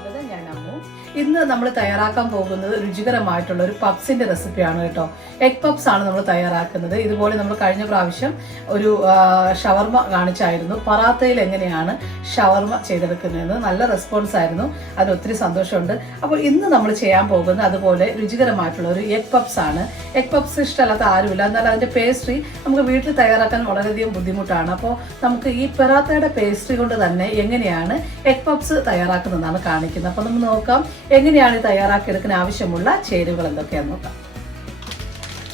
സ്വാഗതം. ഞാൻ അമ്മു. ഇന്ന് നമ്മൾ തയ്യാറാക്കാൻ പോകുന്നത് രുചികരമായിട്ടുള്ള ഒരു പപ്സിന്റെ റെസിപ്പിയാണ് കേട്ടോ. എഗ് പപ്സ് ആണ് നമ്മൾ തയ്യാറാക്കുന്നത്. ഇതുപോലെ നമ്മൾ കഴിഞ്ഞ പ്രാവശ്യം ഒരു ഷവർമ കാണിച്ചായിരുന്നു. പറാത്തയിൽ എങ്ങനെയാണ് ഷവർമ ചെയ്തെടുക്കുന്നതെന്ന് നല്ല റെസ്പോൺസ് ആയിരുന്നു. അതിന് ഒത്തിരി സന്തോഷമുണ്ട്. അപ്പോൾ ഇന്ന് നമ്മൾ ചെയ്യാൻ പോകുന്നത് അതുപോലെ രുചികരമായിട്ടുള്ള ഒരു എഗ് പപ്സ് ആണ്. എഗ് പപ്സ് ഇഷ്ടമല്ലാത്ത ആരുമില്ല. എന്നാൽ അതിന്റെ പേസ്ട്രി നമുക്ക് വീട്ടിൽ തയ്യാറാക്കാൻ വളരെയധികം ബുദ്ധിമുട്ടാണ്. അപ്പോൾ നമുക്ക് ഈ പറാത്തയുടെ പേസ്ട്രി കൊണ്ട് തന്നെ എങ്ങനെയാണ് എഗ് പപ്സ് തയ്യാറാക്കുന്നതാണ് കാണിക്കുന്നത്. അപ്പോൾ നമുക്ക് നോക്കാം എങ്ങനെയാണ് തയ്യാറാക്കിയെടുക്കാൻ ആവശ്യമുള്ള ചേരുവകൾ എന്തൊക്കെയാണെന്ന് നോക്കാം.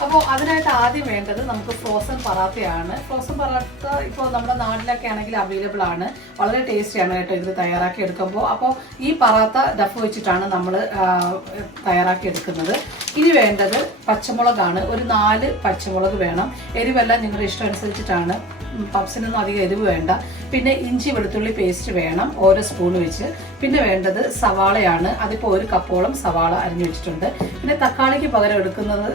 അപ്പോൾ അതിനായിട്ട് ആദ്യം വേണ്ടത് നമുക്ക് ഫ്രോസൺ പറാത്തയാണ്. ഫ്രോസൺ പറാത്ത ഇപ്പോൾ നമ്മുടെ നാട്ടിലൊക്കെ ആണെങ്കിൽ അവൈലബിൾ ആണ്. വളരെ ടേസ്റ്റിയാണ് കേട്ടോ ഇത് തയ്യാറാക്കി എടുക്കുമ്പോൾ. അപ്പോൾ ഈ പറാത്ത ഡഫ് വെച്ചിട്ടാണ് നമ്മൾ തയ്യാറാക്കി എടുക്കുന്നത്. ഇനി വേണ്ടത് പച്ചമുളകാണ്. ഒരു 4 പച്ചമുളക് വേണം. എരിവെല്ലാം നിങ്ങളുടെ ഇഷ്ടം അനുസരിച്ചിട്ടാണ്. പപ്സിനൊന്നും അധികം എരിവ് വേണ്ട. പിന്നെ ഇഞ്ചി വെളുത്തുള്ളി പേസ്റ്റ് വേണം, ഓരോ സ്പൂൺ വെച്ച്. പിന്നെ വേണ്ടത് സവാളയാണ്. അതിപ്പോൾ 1 കപ്പോളം സവാള അരിഞ്ഞു വെച്ചിട്ടുണ്ട്. പിന്നെ തക്കാളിക്ക് പകരം എടുക്കുന്നത്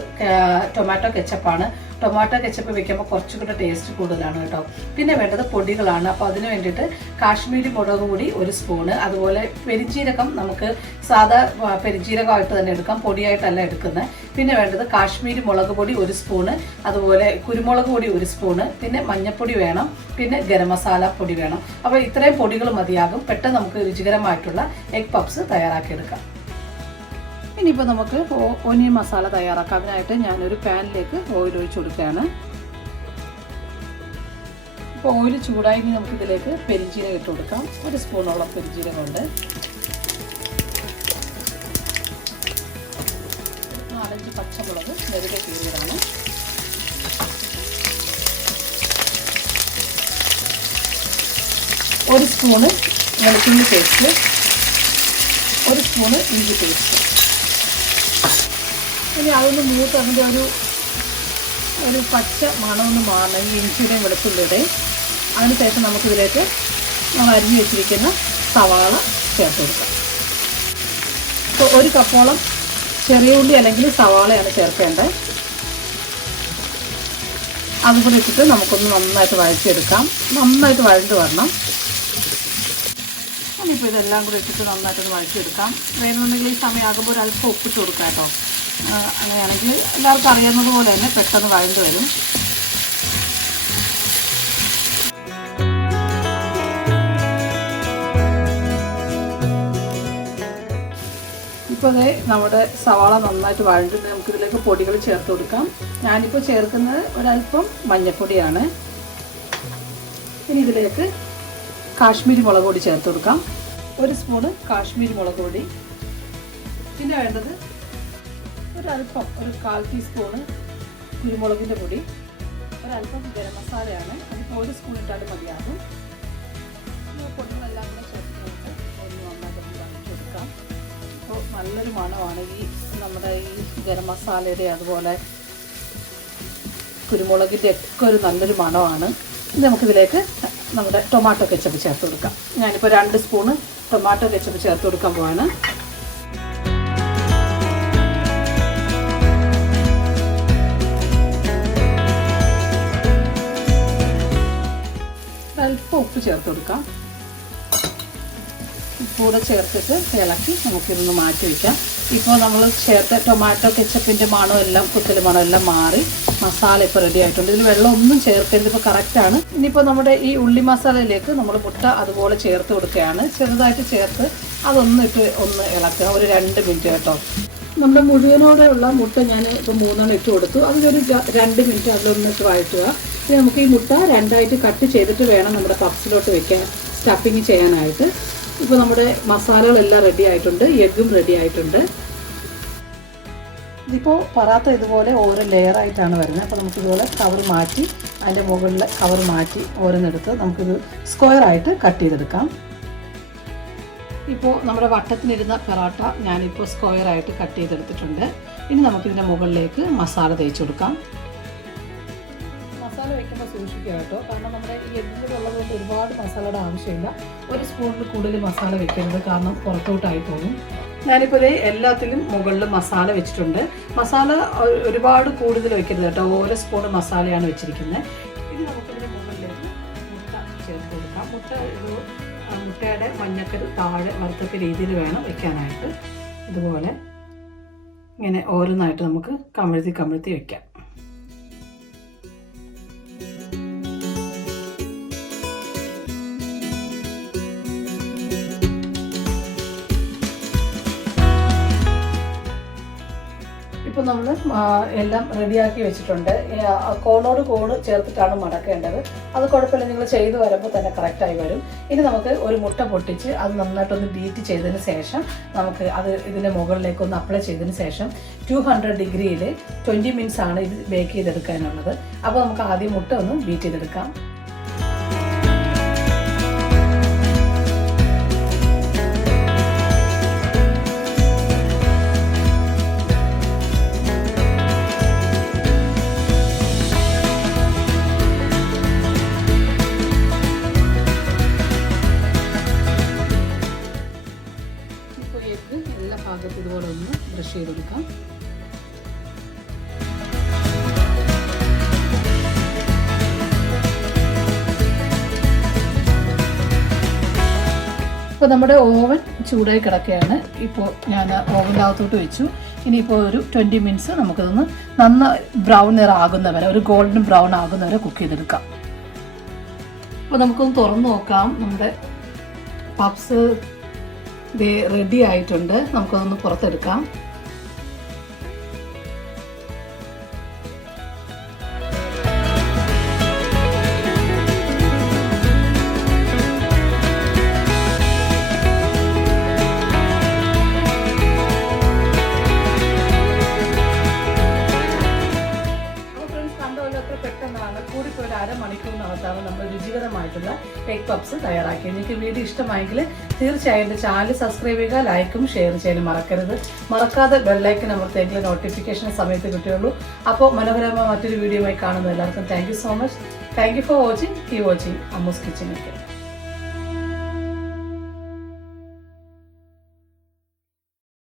ടൊമാറ്റോ കെച്ചപ്പാണ്. ടൊമാറ്റോ കെച്ചപ്പ് വെക്കുമ്പോൾ കുറച്ചുകൂടെ ടേസ്റ്റ് കൂടുതലാണ് കേട്ടോ. പിന്നെ വേണ്ടത് പൊടികളാണ്. അപ്പോൾ അതിന് വേണ്ടിയിട്ട് കാശ്മീരി മുളക് പൊടി 1 സ്പൂണ്, അതുപോലെ പെരിഞ്ജീരകം നമുക്ക് സാധാ പെരിഞ്ജീരകമായിട്ട് തന്നെ എടുക്കാം, പൊടിയായിട്ടല്ല എടുക്കുന്നത്. പിന്നെ വേണ്ടത് കാശ്മീരി മുളക് പൊടി 1 സ്പൂണ്, അതുപോലെ കുരുമുളക് പൊടി 1 സ്പൂണ്, പിന്നെ മഞ്ഞൾപ്പൊടി വേണം, പിന്നെ ഗരം മസാല പൊടി വേണം. അപ്പോൾ ഇത്രയും പൊടികൾ മതിയാകും. പെട്ടെന്ന് നമുക്ക് രുചികരമായിട്ടുള്ള എഗ് പപ്സ് തയ്യാറാക്കിയെടുക്കാം. ഇനിയിപ്പോൾ നമുക്ക് ഓനിയൻ മസാല തയ്യാറാക്കാം. അതിനായിട്ട് ഞാനൊരു പാനിലേക്ക് ഓയിൽ ഒഴിച്ചു കൊടുക്കുകയാണ്. ഇപ്പോൾ ഓയിൽ ചൂടായി നമുക്കിതിലേക്ക് പെരിഞ്ജീരകം ഇട്ട് കൊടുക്കാം. 1 സ്പൂണോളം പെരിഞ്ജീരകമുണ്ട്. 4-5 പച്ചമുളക് നെടുകെ കീറിയതാണ്. ഒരു സ്പൂണ് വെളുത്തുള്ളി പേസ്റ്റ്, 1 സ്പൂണ് ഇഞ്ചി പേസ്റ്റ്. ഇനി അതൊന്ന് മൂത്ത് അതിൻ്റെ ഒരു പച്ച മണമൊന്ന് മാറണം, ഈ ഇഞ്ചിയുടെയും വെളുത്തുള്ളിയുടെയും. അതിനുശേഷം നമുക്കിതിലേക്ക് നമ്മൾ അരിഞ്ഞു വെച്ചിരിക്കുന്ന സവാള ചേർത്ത് കൊടുക്കാം. ഇപ്പോൾ 1 കപ്പോളം ചെറിയ ഉള്ളി അല്ലെങ്കിൽ സവാളയാണ് ചേർക്കേണ്ടത്. അതും കൂടി ഇട്ടിട്ട് നമുക്കൊന്ന് നന്നായിട്ട് വഴറ്റിയെടുക്കാം. നന്നായിട്ട് വഴണ്ട് വരണം. ഇനിയിപ്പോൾ ഇതെല്ലാം കൂടി ഇട്ടിട്ട് നന്നായിട്ടൊന്ന് വഴറ്റിയെടുക്കാം. വേണമെന്നുണ്ടെങ്കിൽ ഈ സമയമാകുമ്പോൾ ഒരല്പം ഉപ്പിട്ട് കൊടുക്കാം കേട്ടോ. അങ്ങനെയാണെങ്കിൽ എല്ലാവർക്കും അറിയാവുന്നത് പോലെ തന്നെ പെട്ടെന്ന് വഴണ്ട് വരും. ഇപ്പോൾ അതേ നമ്മുടെ സവാള നന്നായിട്ട് വഴണ്ടിട്ട് നമുക്കിതിലേക്ക് പൊടികൾ ചേർത്ത് കൊടുക്കാം. ഞാനിപ്പോൾ ചേർക്കുന്നത് ഒരല്പം മഞ്ഞൾപ്പൊടിയാണ്. ഇനി ഇതിലേക്ക് കാശ്മീരി മുളക് പൊടി ചേർത്ത് കൊടുക്കാം. 1 സ്പൂണ് കാശ്മീരി മുളക് പൊടി. പിന്നെ വേണ്ടത് ഒരല്പം, ഒരു 1/4 ടീസ്പൂണ് കുരുമുളകിൻ്റെ പൊടി, ഒരല്പം ഗരം മസാലയാണ്. അതിപ്പോൾ 1 സ്പൂൺ ഇട്ടാലും മതിയാകും. പൊടികളെല്ലാം കൂടെ ചേർത്ത് ഒന്ന് നന്നായിട്ട് വഴറ്റിയെടുക്കാം. അപ്പോൾ നല്ലൊരു മണമാണ് ഈ നമ്മുടെ ഈ ഗരം മസാലയുടെ അതുപോലെ കുരുമുളകിൻ്റെ ഒക്കെ ഒരു നല്ലൊരു മണമാണ്. ഇത് നമുക്കിതിലേക്ക് നമ്മുടെ ടൊമാറ്റോ കെച്ചപ്പ് ചേർത്ത് കൊടുക്കാം. ഞാനിപ്പോൾ 2 സ്പൂണ് ടൊമാറ്റോ കെച്ചപ്പ് ചേർത്ത് കൊടുക്കാൻ പോവാണ്. അല്പം ഉപ്പ് ചേർത്ത് കൊടുക്കാം. ഉപ്പൂടെ ചേർത്തിട്ട് ഇളക്കി നമുക്കിതൊന്ന് മാറ്റി വയ്ക്കാം. ഇപ്പോൾ നമ്മൾ ചേർത്ത ടൊമാറ്റോ കെച്ചപ്പിൻ്റെ മണമെല്ലാം കുത്തൽ മണമെല്ലാം മാറി മസാല ഇപ്പോൾ റെഡി ആയിട്ടുണ്ട്. ഇതിൽ വെള്ളമൊന്നും ചേർക്കരുത്. ഇപ്പോൾ കറക്റ്റാണ്. ഇനിയിപ്പോൾ നമ്മുടെ ഈ ഉള്ളി മസാലയിലേക്ക് നമ്മൾ മുട്ട അതുപോലെ ചേർത്ത് കൊടുക്കുകയാണ്. ചെറുതായിട്ട് ചേർത്ത് അതൊന്നിട്ട് ഒന്ന് ഇളക്കുക. ഒരു 2 മിനിറ്റ് കേട്ടോ. നമ്മുടെ മുഴുവനോടെയുള്ള മുട്ട ഞാൻ ഇപ്പോൾ 3 ഇട്ട് കൊടുത്തു. അതിലൊരു 2 മിനിറ്റ് അതിലൊന്നിട്ട് വഴറ്റുക. ഇനി നമുക്ക് ഈ മുട്ട 2ആയിട്ട് കട്ട് ചെയ്തിട്ട് വേണം നമ്മുടെ പപ്സിലോട്ട് വെക്കാൻ, സ്റ്റഫിങ് ചെയ്യാനായിട്ട്. ഇപ്പോൾ നമ്മുടെ മസാലകളെല്ലാം റെഡി ആയിട്ടുണ്ട്. എഗ്ഗും റെഡി ആയിട്ടുണ്ട്. ഇതിപ്പോൾ പറാത്ത ഇതുപോലെ ഓരോ ലെയറായിട്ടാണ് വരുന്നത്. അപ്പോൾ നമുക്കിതുപോലെ കവർ മാറ്റി അതിൻ്റെ മുകളിൽ കവർ മാറ്റി ഓരോന്നെടുത്ത് നമുക്കിത് സ്ക്വയറായിട്ട് കട്ട് ചെയ്തെടുക്കാം. ഇപ്പോൾ നമ്മുടെ വട്ടത്തിനിരുന്ന പൊറാട്ട ഞാനിപ്പോൾ സ്ക്വയറായിട്ട് കട്ട് ചെയ്തെടുത്തിട്ടുണ്ട്. ഇനി നമുക്കിതിൻ്റെ മുകളിലേക്ക് മസാല തേച്ച് കൊടുക്കാം. മസാല വയ്ക്കുമ്പോൾ സൂക്ഷിക്കുക കേട്ടോ. കാരണം നമ്മുടെ ഈ എഗ്ഗിൽ ഉള്ളതുകൊണ്ട് ഒരുപാട് മസാലയുടെ ആവശ്യമില്ല. 1 സ്പൂണിൽ കൂടുതൽ മസാല വെക്കരുത്, കാരണം പുറത്തോട്ടായി പോകും. ഞാനിപ്പോൾ എല്ലാത്തിലും മുകളിൽ മസാല വെച്ചിട്ടുണ്ട്. മസാല ഒരുപാട് കൂടുതൽ വെക്കരുത് കേട്ടോ. 1 സ്പൂൺ മസാലയാണ് വെച്ചിരിക്കുന്നത്. ഇനി നമുക്കിതിന് മുകളിലേക്ക് മുട്ട ചേർത്ത് കൊടുക്കാം. മുട്ട മുട്ടയുടെ മഞ്ഞക്കരു താഴെ വറുത്തക്ക രീതിയിൽ വേണം വെക്കാനായിട്ട്. ഇതുപോലെ ഇങ്ങനെ ഓരോന്നായിട്ട് നമുക്ക് കമിഴ്ത്തി വെക്കാം. ഇപ്പോൾ നമ്മൾ എല്ലാം റെഡിയാക്കി വെച്ചിട്ടുണ്ട്. കോണോട് കോണ് ചേർത്തിട്ടാണ് മടക്കേണ്ടത്. അത് കുഴപ്പമില്ല, നിങ്ങൾ ചെയ്ത് വരുമ്പോൾ തന്നെ കറക്റ്റായി വരും. ഇനി നമുക്ക് ഒരു മുട്ട പൊട്ടിച്ച് അത് നന്നായിട്ടൊന്ന് ബീറ്റ് ചെയ്തതിന് ശേഷം നമുക്ക് അത് ഇതിൻ്റെ മുകളിലേക്ക് ഒന്ന് അപ്ലൈ ചെയ്തതിന് ശേഷം 200 ഡിഗ്രിയിൽ 20 മിനിറ്റ്സ് ആണ് ഇത് ബേക്ക് ചെയ്തെടുക്കാനുള്ളത്. അപ്പോൾ നമുക്ക് ആദ്യം മുട്ട ഒന്ന് ബീറ്റ് ചെയ്തെടുക്കാം. എല്ലാ ഭാഗത്തും ഇതുപോലെ ഒന്ന് ബ്രഷ് ചെയ്തെടുക്കാം. ഇപ്പോൾ നമ്മുടെ ഓവൻ ചൂടായി കിടക്കുകയാണ്. ഇപ്പോൾ ഞാൻ ഓവൻ്റെ അകത്തോട്ട് വെച്ചു. ഇനിയിപ്പോൾ ഒരു 20 മിനിറ്റ്സ് നമുക്കതൊന്ന് നന്നായി ബ്രൗൺ നിറം ആകുന്നവരെ, ഒരു ഗോൾഡൻ ബ്രൗൺ ആകുന്നവരെ കുക്ക് ചെയ്തെടുക്കാം. അപ്പോൾ നമുക്കൊന്ന് തുറന്ന് നോക്കാം. നമ്മുടെ പപ്സ് ഇത് റെഡി ആയിട്ടുണ്ട്. നമുക്കതൊന്ന് പുറത്തെടുക്കാം. പെട്ടെന്നാണ്, കൂടിപ്പോയി ഒരു അരമണിക്കൂറിനകത്താണ് നമ്മൾ രുചികരമായിട്ടുള്ള എഗ് പപ്സ് തയ്യാറാക്കിയത്. നിങ്ങൾക്ക് വീഡിയോ ഇഷ്ടമായെങ്കിൽ തീർച്ചയായും എൻ്റെ ചാനൽ സബ്സ്ക്രൈബ് ചെയ്യുക, ലൈക്കും ഷെയർ ചെയ്യാനും മറക്കരുത്. മറക്കാതെ ബെല്ലൈക്കൻ അമർത്തെങ്കിൽ നോട്ടിഫിക്കേഷൻ സമയത്ത് കിട്ടുകയുള്ളൂ. അപ്പോൾ മനോഹരമായ മറ്റൊരു വീഡിയോയുമായി കാണുന്ന എല്ലാവർക്കും thank you so much. Thank you for watching. Keep watching Ammu's kitchen.